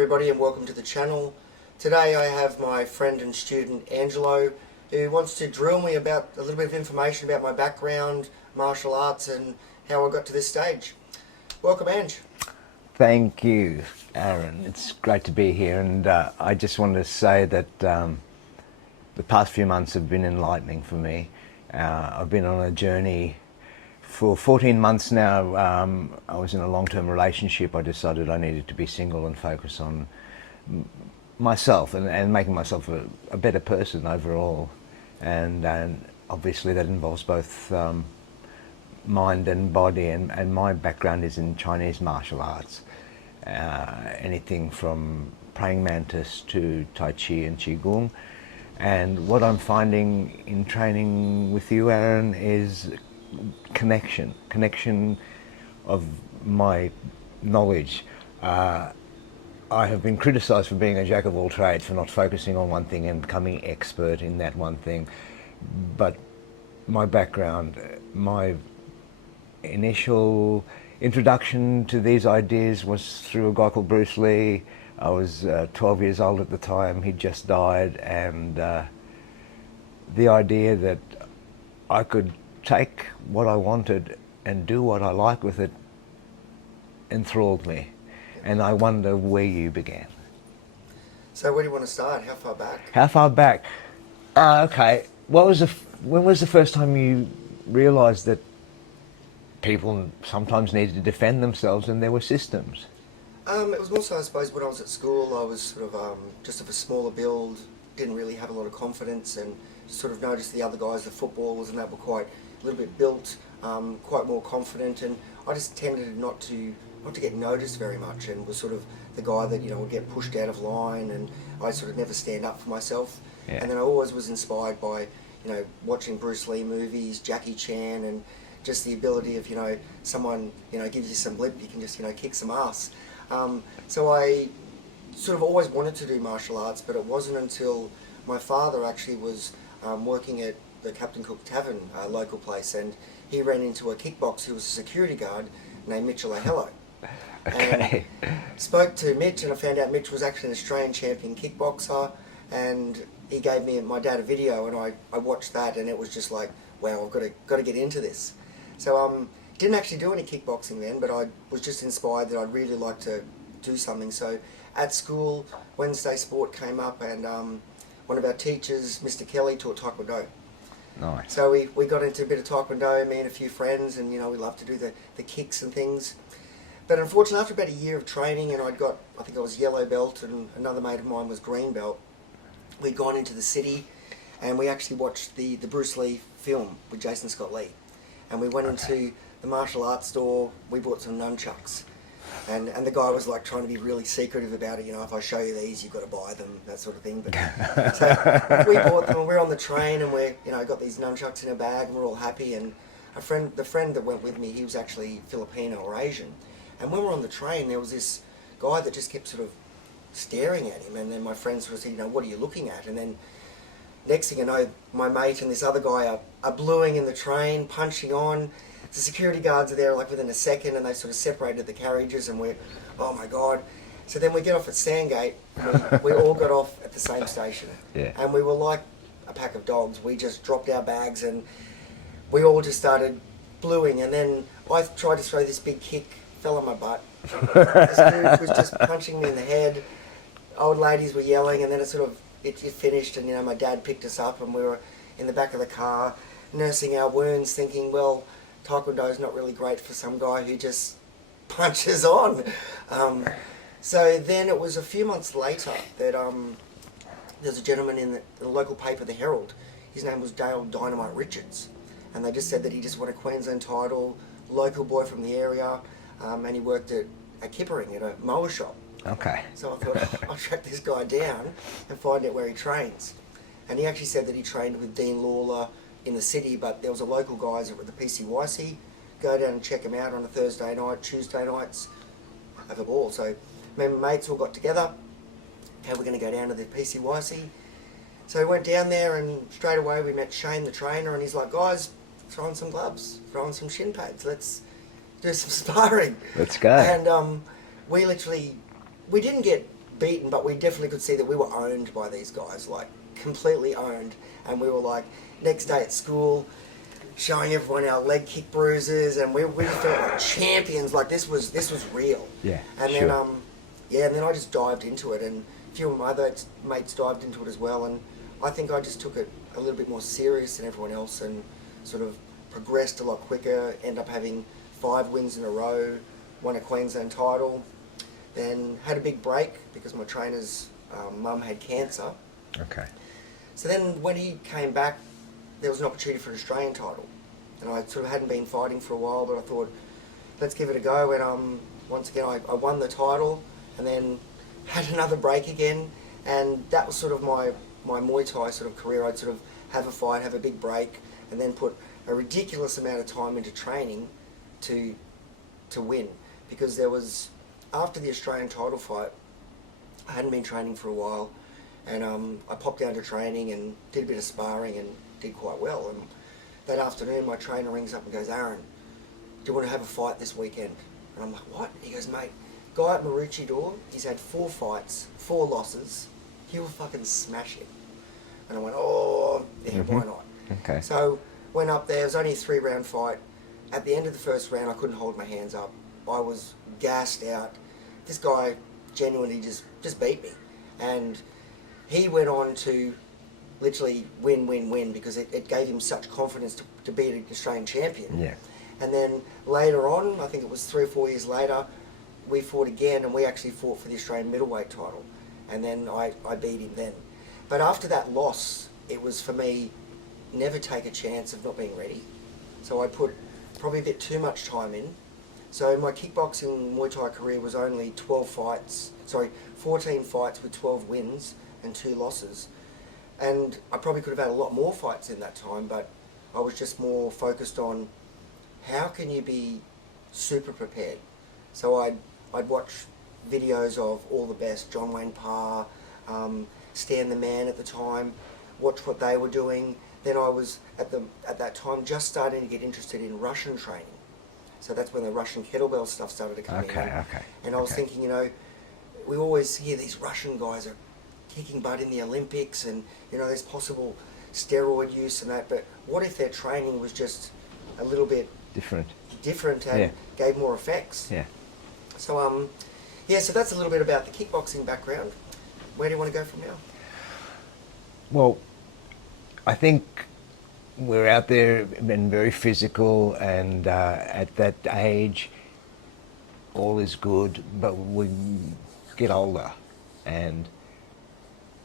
everybody and welcome to the channel. Today I have my friend and student Angelo who wants to drill me about a little bit of information about my background, martial arts and how I got to this stage. Welcome, Ange. Thank you, Aaron. It's great to be here, and I just wanted to say that the past few months have been enlightening for me. I've been on a journey for 14 months now. I was in a long-term relationship. I decided I needed to be single and focus on myself and making myself a better person overall. And obviously that involves both mind and body, and my background is in Chinese martial arts. Anything from praying mantis to Tai Chi and Qigong. And what I'm finding in training with you, Aaron, is connection of my knowledge. I have been criticised for being a jack of all trades, for not focusing on one thing and becoming expert in that one thing. But my background, my initial introduction to these ideas was through a guy called Bruce Lee. I was 12 years old at the time. He'd just died, and the idea that I could take what I wanted and do what I like with it enthralled me. And I wonder where you began. So where do you want to start? How far back? How far back? Okay. When was the first time you realised that people sometimes needed to defend themselves and there were systems? It was more so, I suppose, when I was at school. I was sort of just of a smaller build, didn't really have a lot of confidence, and sort of noticed the other guys, the footballers, and they were quite a little bit built, quite more confident, and I just tended not to get noticed very much, and was sort of the guy that, you know, would get pushed out of line, and I sort of never stand up for myself. Yeah. And then I always was inspired by, you know, watching Bruce Lee movies, Jackie Chan, and just the ability of, you know, someone, you know, gives you some lip, you can just, you know, kick some ass. So I sort of always wanted to do martial arts, but it wasn't until my father actually was working at the Captain Cook Tavern, local place, and he ran into a kickboxer who was a security guard named Mitchell O'Hello. Okay. And spoke to Mitch, and I found out Mitch was actually an Australian champion kickboxer, and he gave me and my dad a video, and I watched that, and it was just like, wow, I've got to get into this. So didn't actually do any kickboxing then, but I was just inspired that I'd really like to do something. So at school, Wednesday sport came up, and one of our teachers, Mr. Kelly, taught Taekwondo. Nice. So we got into a bit of Taekwondo, me and a few friends, and, you know, we loved to do the kicks and things. But unfortunately, after about a year of training, and I think I was yellow belt, and another mate of mine was green belt, we'd gone into the city, and we actually watched the Bruce Lee film with Jason Scott Lee. And we went into the martial arts store, we bought some nunchucks. And the guy was like trying to be really secretive about it, you know, if I show you these, you've got to buy them, that sort of thing. But so we bought them, and we're on the train, and we're, you know, got these nunchucks in a bag, and we're all happy. And the friend that went with me, he was actually Filipino or Asian. And when we were on the train, there was this guy that just kept sort of staring at him. And then my friend sort of said, you know, what are you looking at? And then next thing you know, my mate and this other guy are bluing in the train, punching on. The security guards are there like within a second, and they sort of separated the carriages, and we're, oh my God. So then we get off at Sandgate, we all got off at the same station. Yeah. And we were like a pack of dogs. We just dropped our bags, and we all just started bluing, and then I tried to throw this big kick, fell on my butt. This dude was just punching me in the head. Old ladies were yelling, and then it finished, and, you know, my dad picked us up, and we were in the back of the car nursing our wounds, thinking, well, Taekwondo is not really great for some guy who just punches on. So then it was a few months later that there's a gentleman in the local paper, the Herald. His name was Dale Dynamite Richards, and they just said that he just won a Queensland title, local boy from the area, and he worked at Kippering at a mower shop. Okay. So I thought, I'll track this guy down and find out where he trains. And he actually said that he trained with Dean Lawler in the city, but there was a local guys that were at the PCYC. Go down and check him out on a Thursday night, Tuesday nights, have a ball. So me and my mates all got together. How we're going to go down to the PCYC. So we went down there, and straight away we met Shane, the trainer, and he's like, guys, throw on some gloves, throw on some shin pads, let's do some sparring. Let's go. And we didn't get beaten, but we definitely could see that we were owned by these guys, like completely owned. And we were like, next day at school, showing everyone our leg kick bruises, and we felt like champions. Like this was real. Yeah. And sure. then and then I just dived into it, and a few of my other mates dived into it as well. And I think I just took it a little bit more serious than everyone else, and sort of progressed a lot quicker. End up having 5 wins in a row, won a Queensland title, then had a big break because my trainer's mum had cancer. Okay. So then when he came back, there was an opportunity for an Australian title. And I sort of hadn't been fighting for a while, but I thought, let's give it a go. And once again, I won the title and then had another break again. And that was sort of my Muay Thai sort of career. I'd sort of have a fight, have a big break, and then put a ridiculous amount of time into training to win. Because there was, after the Australian title fight, I hadn't been training for a while. And I popped down to training and did a bit of sparring and did quite well. And that afternoon, my trainer rings up and goes, Aaron, do you want to have a fight this weekend? And I'm like, what? He goes, mate, guy at Maroochydore, he's had 4 fights, 4 losses. He will fucking smash him. And I went, oh, yeah, why not? Okay. So went up there. It was only a 3-round fight. At the end of the first round, I couldn't hold my hands up. I was gassed out. This guy genuinely just beat me. And he went on to literally win because it gave him such confidence to beat an Australian champion. Yeah. And then later on, I think it was 3 or 4 years later, we fought again, and we actually fought for the Australian middleweight title. And then I beat him then. But after that loss, it was for me, never take a chance of not being ready. So I put probably a bit too much time in. So my kickboxing Muay Thai career was only 14 fights with 12 wins and 2 losses. And I probably could have had a lot more fights in that time, but I was just more focused on how can you be super prepared. So I'd watch videos of all the best, John Wayne Parr, Stan the Man at the time, watch what they were doing. Then I was, at that time, just starting to get interested in Russian training. So that's when the Russian kettlebell stuff started to come in. Okay. And I was thinking, we always hear these Russian guys are kicking butt in the Olympics, and there's possible steroid use and that, but what if their training was just a little bit Different and gave more effects? Yeah. So so that's a little bit about the kickboxing background. Where do you want to go from now? Well, I think we're out there been very physical, and at that age all is good, but we get older, and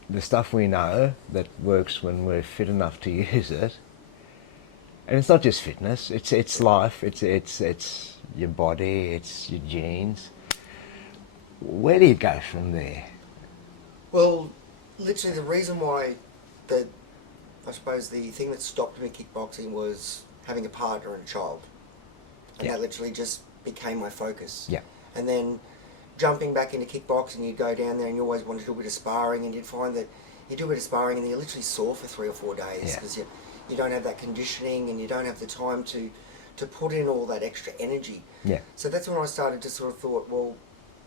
the stuff we know that works when we're fit enough to use it, and it's not just fitness, it's life, it's your body, it's your genes. Where do you go from there? Well, literally the reason why I suppose the thing that stopped me kickboxing was having a partner and a child. And that literally just became my focus. Yeah. And then jumping back into kickboxing, you'd go down there and you always wanted to do a bit of sparring, and you'd find that you do a bit of sparring and then you're literally sore for 3 or 4 days because you don't have that conditioning and you don't have the time to put in all that extra energy. Yeah. So that's when I started to sort of thought, well,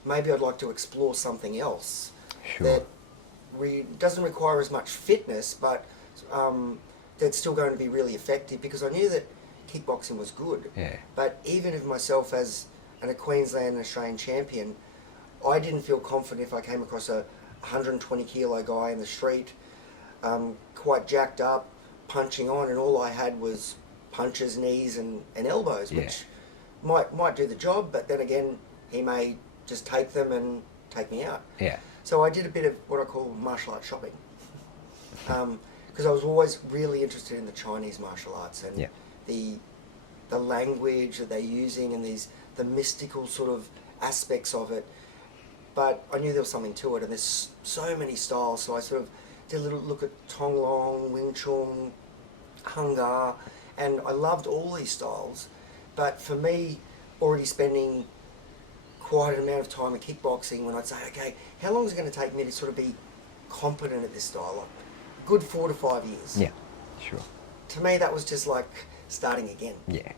maybe I'd like to explore something else Sure. that doesn't require as much fitness, but that's still going to be really effective, because I knew that kickboxing was good. Yeah. But even of myself as a Queensland and Australian champion, I didn't feel confident if I came across a 120 kilo guy in the street, quite jacked up, punching on, and all I had was punches, knees and elbows, which might do the job, but then again, he may just take them and take me out. Yeah. So I did a bit of what I call martial arts shopping, because I was always really interested in the Chinese martial arts and the language that they're using and the mystical sort of aspects of it. But I knew there was something to it, and there's so many styles, so I sort of did a little look at Tong Long, Wing Chun, Hung Gar, and I loved all these styles. But for me, already spending quite an amount of time in kickboxing, when I'd say, okay, how long is it going to take me to sort of be competent at this style? Like, good 4 to 5 years. Yeah, sure. To me, that was just like starting again. Yeah.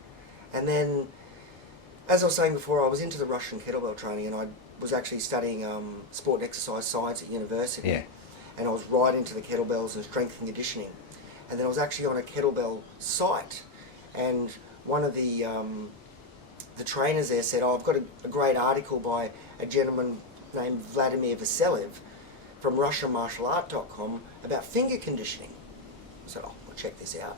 And then, as I was saying before, I was into the Russian kettlebell training, and I'd was actually studying sport and exercise science at university. Yeah. And I was right into the kettlebells and strength and conditioning. And then I was actually on a kettlebell site, and one of the trainers there said, "Oh, I've got a great article by a gentleman named Vladimir Vassiliev from RussianMartialArt.com about finger conditioning." I said, "Oh, I'll check this out."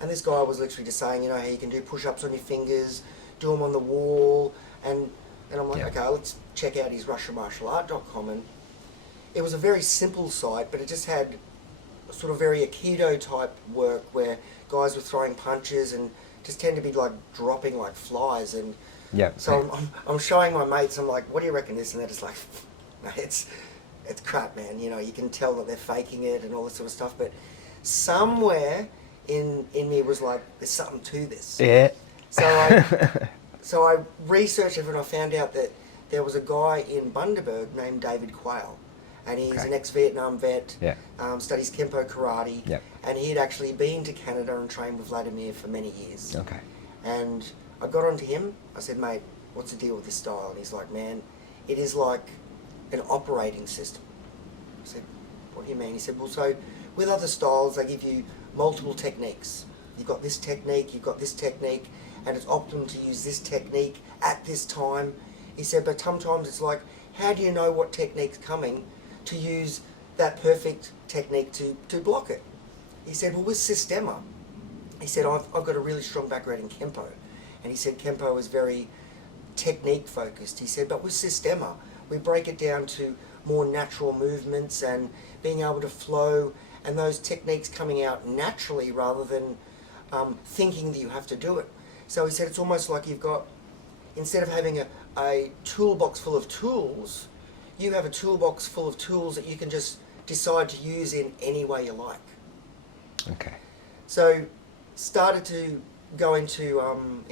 And this guy was literally just saying, you know, how you can do push-ups on your fingers, do them on the wall, and I'm like, okay, let's check out his RussianMartialArt.com. And it was a very simple site, but it just had sort of very Aikido type work where guys were throwing punches and just tend to be like dropping like flies. And so I'm showing my mates, I'm like, what do you reckon this? And they're just like, no, it's crap, man. You know, you can tell that they're faking it and all this sort of stuff. But somewhere in me was like, there's something to this. Yeah. So I researched it, and I found out that there was a guy in Bundaberg named David Quayle, and he's an ex-Vietnam vet, studies Kempo karate, and he had actually been to Canada and trained with Vladimir for many years. Okay. And I got onto him, I said, mate, what's the deal with this style? And he's like, man, it is like an operating system. I said, what do you mean? He said, well, so with other styles, they give you multiple techniques. You've got this technique, you've got this technique, and it's optimum to use this technique at this time. He said, but sometimes it's like, how do you know what technique's coming to use that perfect technique to block it? He said, well, with Systema, he said, I've got a really strong background in Kempo. And he said, Kempo is very technique focused. He said, but with Systema, we break it down to more natural movements and being able to flow, and those techniques coming out naturally rather than thinking that you have to do it. So he said, it's almost like you've got, instead of having a toolbox full of tools, you have a toolbox full of tools that you can just decide to use in any way you like. Okay. So started to go into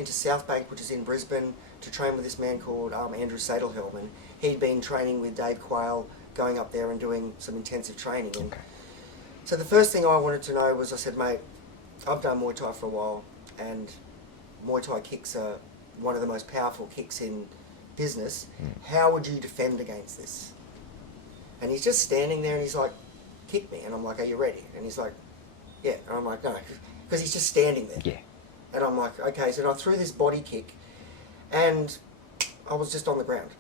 South Bank, which is in Brisbane, to train with this man called Andrew Sadelhelm, and he'd been training with Dave Quayle, going up there and doing some intensive training. And so the first thing I wanted to know was, I said, mate, I've done Muay Thai for a while, and Muay Thai kicks are one of the most powerful kicks in business. How would you defend against this? And he's just standing there and he's like, kick me. And I'm like, are you ready? And he's like, yeah. And I'm like, no, because he's just standing there. Yeah. And I'm like, okay. So I threw this body kick and I was just on the ground.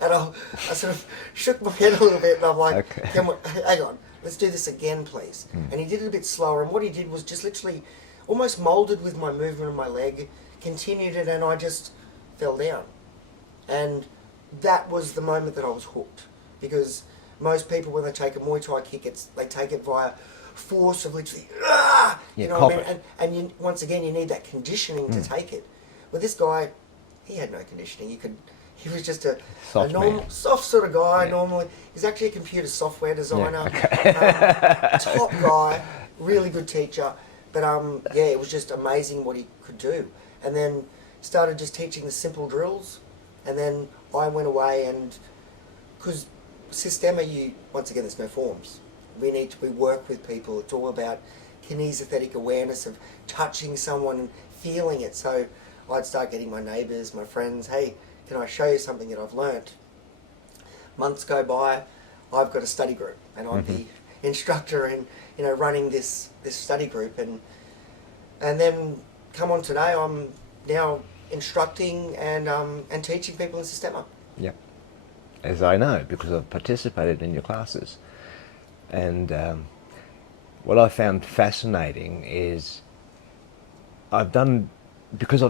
And I sort of shook my head a little bit, and I'm like, hang on, let's do this again, please. And he did it a bit slower, and what he did was just literally almost molded with my movement of my leg, continued it, and I just fell down. And that was the moment that I was hooked, because most people, when they take a Muay Thai kick, they take it via force of literally, you know what I mean? And you, once again, you need that conditioning to take it. With this guy, he had no conditioning. He was just a normal, soft sort of guy. Normally, he's actually a computer software designer. Top guy, really good teacher. But it was just amazing what he could do. And then started just teaching the simple drills. And then I went away, and because Systema, once again, there's no forms. We work with people. It's all about kinesthetic awareness of touching someone and feeling it. So I'd start getting my neighbours, my friends, hey, can I show you something that I've learnt? Months go by, I've got a study group, and I'm the instructor in running this study group, and then come on today, I'm now instructing and teaching people in Systema. Yep. As I know, because I've participated in your classes. And what I found fascinating is because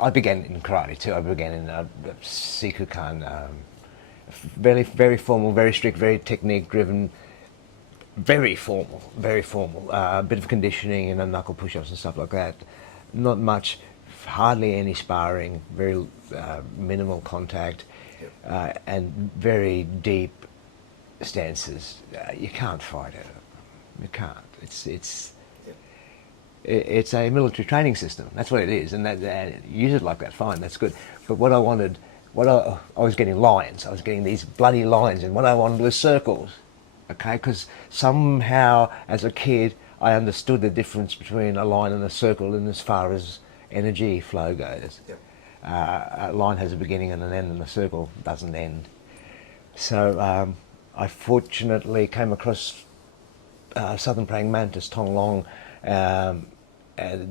I began in karate too. I began in Sikukan, very, very formal, very strict, very technique driven, very formal, a bit of conditioning and knuckle push-ups and stuff like that. Not much, hardly any sparring, very minimal contact, and very deep stances. You can't fight it. You can't. It's a military training system. That's what it is, and use it like that. Fine, that's good. But what I wanted, I was getting lines. I was getting these bloody lines, and what I wanted was circles. Okay, because somehow as a kid I understood the difference between a line and a circle, in as far as energy flow goes. A line has a beginning and an end, and the circle doesn't end. So I fortunately came across Southern Praying Mantis, Tong Long, and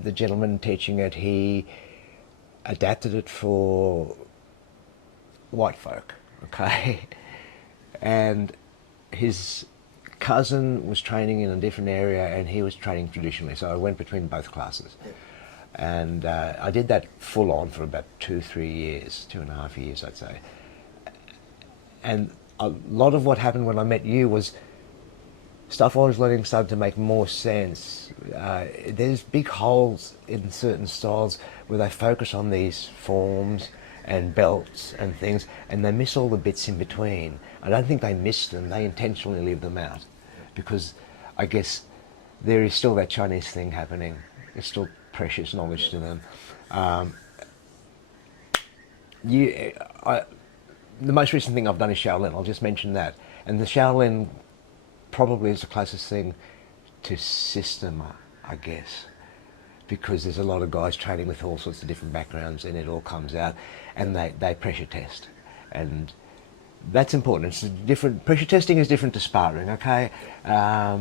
the gentleman teaching it, he adapted it for white folk, okay? And his cousin was training in a different area and he was training traditionally, so I went between both classes. Yeah. And I did that full on for about 2-3 years, 2.5 years I'd say. And a lot of what happened when I met you was stuff I was learning started to make more sense. There's big holes in certain styles where they focus on these forms and belts and things, and they miss all the bits in between. I don't think they miss them, they intentionally leave them out. Because I guess there is still that Chinese thing happening. It's still precious knowledge to them. The most recent thing I've done is Shaolin, I'll just mention that. And the Shaolin probably is the closest thing to Systema, I guess, because there's a lot of guys training with all sorts of different backgrounds and it all comes out and they pressure test. And that's important. It's different. Pressure testing is different to sparring, okay? I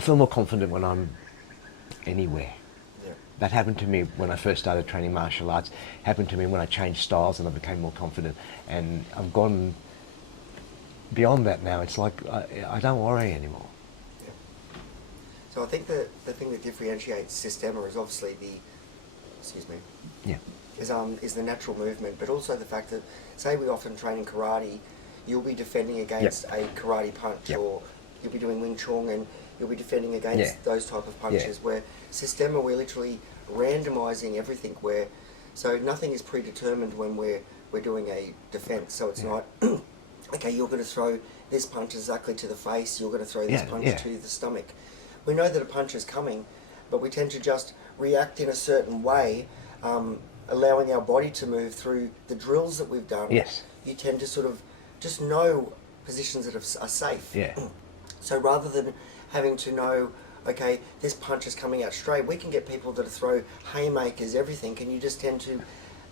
feel more confident when I'm anywhere. Yeah. That happened to me when I first started training martial arts. Happened to me when I changed styles and I became more confident. And I've gone beyond that now. It's like I don't worry anymore. Yeah. So I think the thing that differentiates Systema is obviously Yeah. is the natural movement, but also the fact that, say we often train in karate, you'll be defending against a karate punch, or you'll be doing Wing Chun and you'll be defending against those type of punches, where Systema, we're literally randomizing everything, where so nothing is predetermined when we're doing a defense. So it's not okay, you're going to throw this punch exactly to the face, you're going to throw this punch to the stomach. We know that a punch is coming, but we tend to just react in a certain way, allowing our body to move through the drills that we've done. Yes. You tend to sort of just know positions that are safe. Yeah. So rather than having to know, okay, this punch is coming out straight, we can get people that throw haymakers, everything, and you just tend to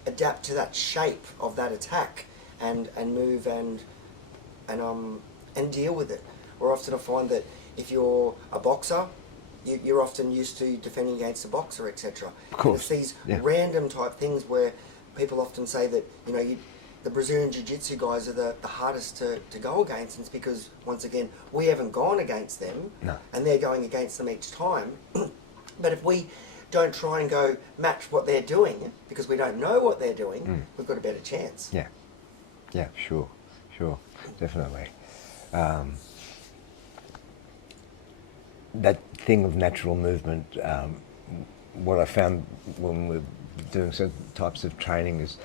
adapt to that shape of that attack and move and deal with it. Or often I find that if you're a boxer, you're often used to defending against a boxer, etc. Of course. It's these random type things where people often say that, the Brazilian Jiu-Jitsu guys are the hardest to go against, and it's because, once again, we haven't gone against them, and they're going against them each time. But if we don't try and go match what they're doing, because we don't know what they're doing, we've got a better chance. Yeah, sure, definitely. That thing of natural movement, what I found when we're doing certain types of training is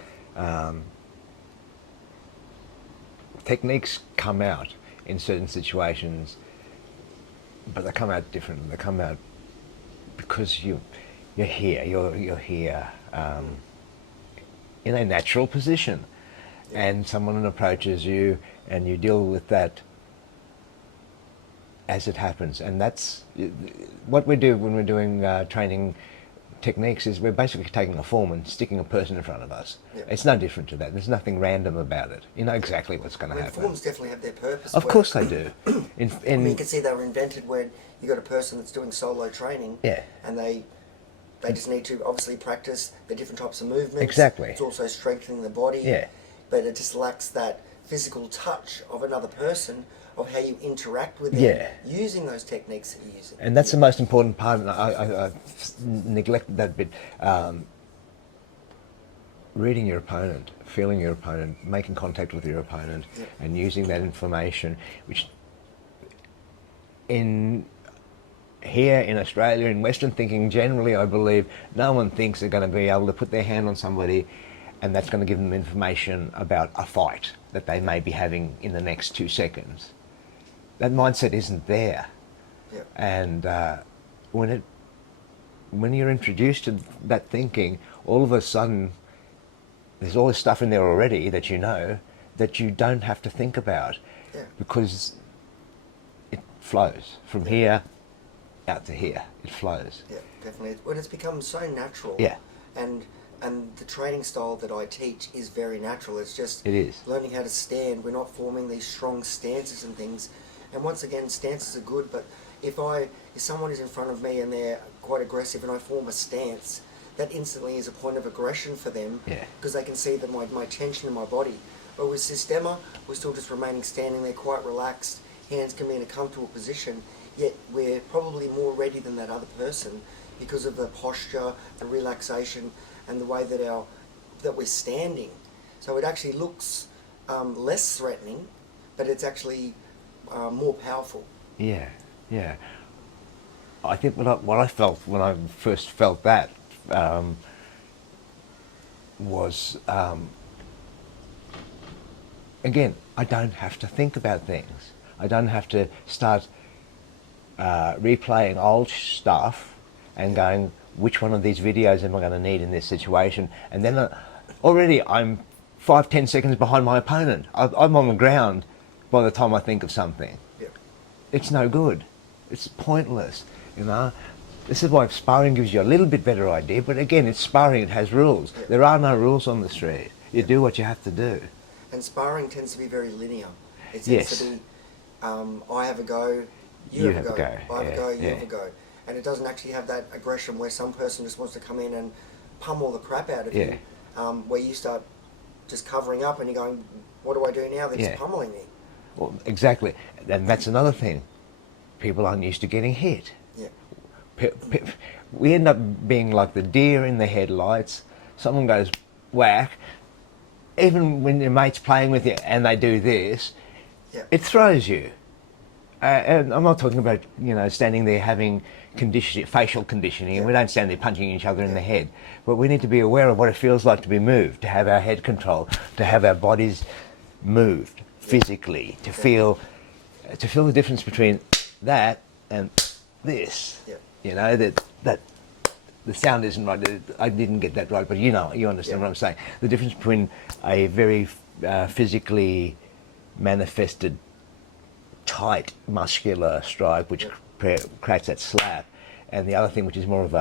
techniques come out in certain situations, but they come out different. They come out because you're here in a natural position, and someone approaches you and you deal with that as it happens. And that's what we do when we're doing training techniques, is we're basically taking a form and sticking a person in front of us. It's no different to that. There's nothing random about it. You know exactly what's going to happen. Forms definitely have their purpose. Of course they do. You can see they were invented when you got a person that's doing solo training, and they just need to obviously practice the different types of movements. Exactly. It's also strengthening the body. But it just lacks that physical touch of another person, of how you interact with them using those techniques that you're using. And that's the most important part. I neglected that bit. Reading your opponent, feeling your opponent, making contact with your opponent, and using that information, which here in Australia, in Western thinking generally, I believe, no one thinks they're going to be able to put their hand on somebody and that's going to give them information about a fight that they may be having in the next 2 seconds. That mindset isn't there. And when you're introduced to that thinking, all of a sudden there's all this stuff in there already that you know that you don't have to think about, because it flows from here out to here. It flows. Yeah, definitely. When it's become so natural, and and the training style that I teach is very natural. It's just It is. learning how to stand. We're not forming these strong stances and things. And once again, stances are good, but if someone is in front of me and they're quite aggressive and I form a stance, that instantly is a point of aggression for them, because they can see that my tension in my body. But with Systema, we're still just remaining standing there, quite relaxed. Hands can be in a comfortable position, yet we're probably more ready than that other person because of the posture, the relaxation, and the way that we're standing. So it actually looks less threatening, but it's actually more powerful. Yeah, yeah. I think what I felt when I first felt that was, again, I don't have to think about things. I don't have to start replaying old stuff and going, which one of these videos am I going to need in this situation? And then already I'm 5-10 seconds behind my opponent. I'm on the ground by the time I think of something. Yep. It's no good. It's pointless, you know. This is why sparring gives you a little bit better idea, but again, it's sparring, it has rules. Yep. There are no rules on the street. You do what you have to do. And sparring tends to be very linear. It tends Yes. to be, I have a go, you have a go, I have a go, you Yeah. have a go. And it doesn't actually have that aggression where some person just wants to come in and pummel the crap out of you, where you start just covering up and you're going, what do I do now? They're just pummeling me. Well, exactly. And that's another thing. People aren't used to getting hit. Yeah. We end up being like the deer in the headlights. Someone goes whack. Even when your mate's playing with you and they do this, it throws you. And I'm not talking about, you know, standing there having facial conditioning, and we don't stand there punching each other in the head. But we need to be aware of what it feels like to be moved, to have our head controlled, to have our bodies moved physically, to feel the difference between that and this. You know, that the sound isn't right. I didn't get that right, but you know, you understand what I'm saying. The difference between a very physically manifested tight muscular strike, which creates that slap, and the other thing, which is more of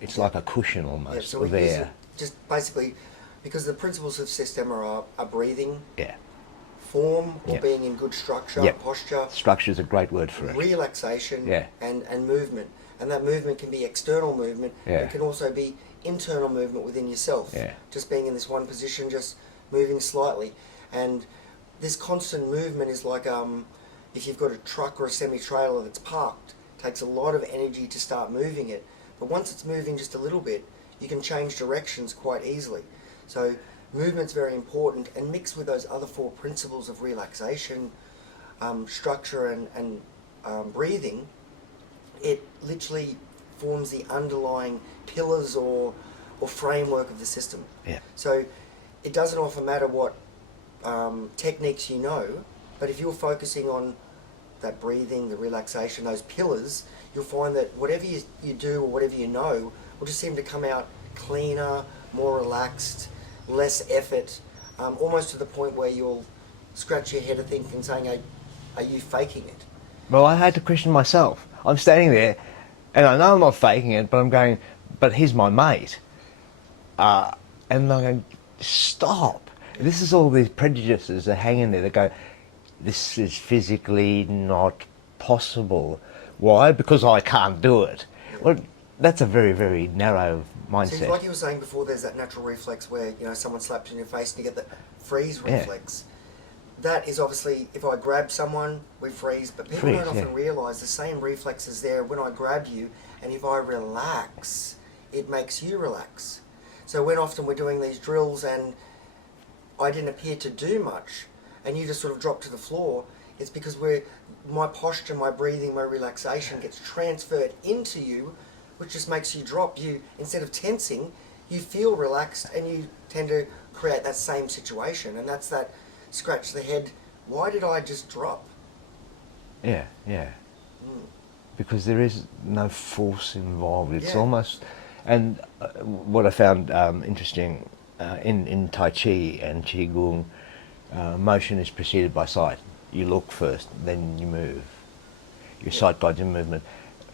it's like a cushion almost so we of use air. it just basically, because the principles of Systema are breathing, form, or being in good structure, posture. Structure is a great word for it. Relaxation, and movement. And that movement can be external movement. It can also be internal movement within yourself. Just being in this one position, just moving slightly. And this constant movement is like if you've got a truck or a semi-trailer that's parked, it takes a lot of energy to start moving it. But once it's moving just a little bit, you can change directions quite easily. So movement's very important, and mixed with those other 4 principles of relaxation, structure and breathing, it literally forms the underlying pillars or framework of the system. So it doesn't often matter what techniques you know, but if you're focusing on that breathing, the relaxation, those pillars, you'll find that whatever you do or whatever you know will just seem to come out cleaner, more relaxed, less effort, almost to the point where you'll scratch your head and think and saying, are you faking it? Well, I had to question myself. I'm standing there, and I know I'm not faking it, but I'm going, but he's my mate. And I'm going, stop. This is all these prejudices that hang in there that go, this is physically not possible. Why? Because I can't do it. Well, that's a very, very narrow mindset. So like you were saying before, there's that natural reflex where, you know, someone slaps you in your face and you get the freeze reflex. That is obviously, if I grab someone, we freeze, but people don't often realise the same reflex is there when I grab you, and if I relax, it makes you relax. So when often we're doing these drills and I didn't appear to do much, and you just sort of drop to the floor, it's because my posture, my breathing, my relaxation gets transferred into you, which just makes you drop. You, instead of tensing, you feel relaxed, and you tend to create that same situation, and that's that scratch the head, why did I just drop? Because there is no force involved. It's almost, and what I found interesting in Tai Chi and Qigong, motion is preceded by sight. You look first, then you move. Your sight guides your movement.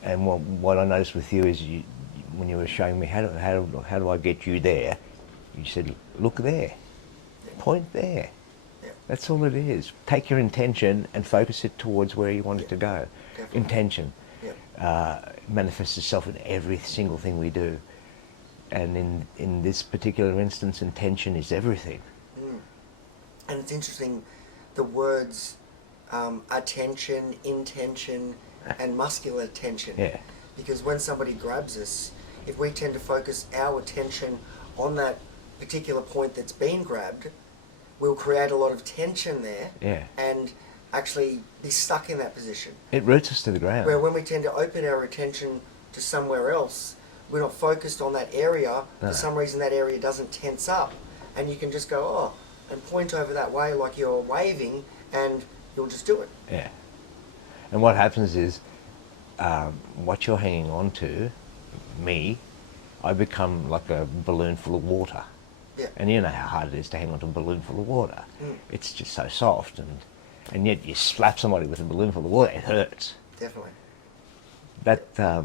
And what I noticed with you is when you were showing me how do I get you there, You said, look there, point there. Yeah. That's all it is. Take your intention and focus it towards where you want it to go. Definitely. Intention Yeah. manifests itself in every single thing we do. And in this particular instance, intention is everything. And it's interesting, the words attention, intention, and muscular tension. Yeah. Because when somebody grabs us, if we tend to focus our attention on that particular point that's been grabbed, we'll create a lot of tension there. Yeah. And actually be stuck in that position. It roots us to the ground. Where when we tend to open our attention to somewhere else, we're not focused on that area. No. For some reason that area doesn't tense up, and you can just go, oh, and point over that way like you're waving, and you'll just do it. Yeah. And what happens is, what you're hanging on to, me, I become like a balloon full of water. Yeah. And you know how hard it is to hang on to a balloon full of water. It's just so soft, and yet you slap somebody with a balloon full of water, it hurts. Definitely. That,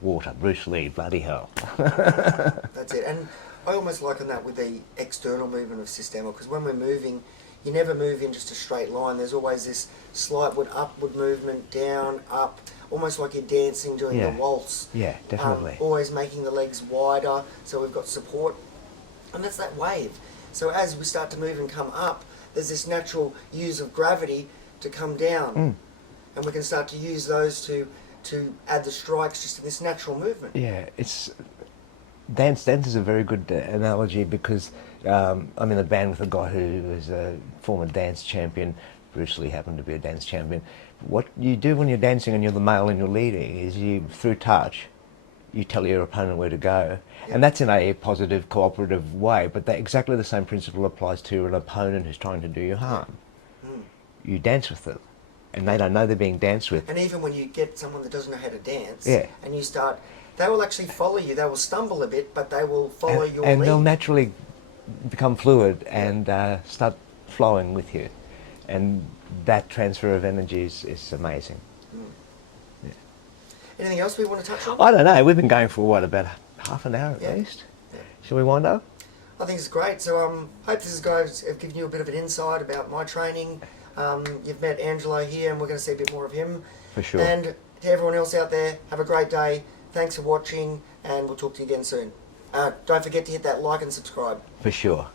water, Bruce Lee, bloody hell. That's it. And I almost liken that with the external movement of Systema, because when we're moving, you never move in just a straight line. There's always this slight upward movement, down, up, almost like you're dancing, doing the waltz. Yeah, definitely. Always making the legs wider, so we've got support. And that's that wave. So as we start to move and come up, there's this natural use of gravity to come down. And we can start to use those to add the strikes just in this natural movement. Yeah, it's dance is a very good analogy, because I'm in a band with a guy who was a former dance champion. Bruce Lee happened to be a dance champion. What you do when you're dancing and you're the male and you're leading is you, through touch, you tell your opponent where to go. And that's in a positive, cooperative way, but exactly the same principle applies to an opponent who's trying to do you harm. You dance with them, and they don't know they're being danced with. And even when you get someone that doesn't know how to dance, Yeah. and you start, they will actually follow you. They will stumble a bit, but they will follow your and lead. they'll naturally become fluid and start flowing with you. And that transfer of energy is amazing. Yeah. Anything else we want to touch on? I don't know, we've been going for what, about half an hour at Yeah. least? Yeah. Shall we wind up? I think it's great. So hope this guys have given you a bit of an insight about my training. You've met Angelo here, and we're going to see a bit more of him. For sure. And to everyone else out there, have a great day. Thanks for watching, and we'll talk to you again soon. Don't forget to hit that like and subscribe. For sure.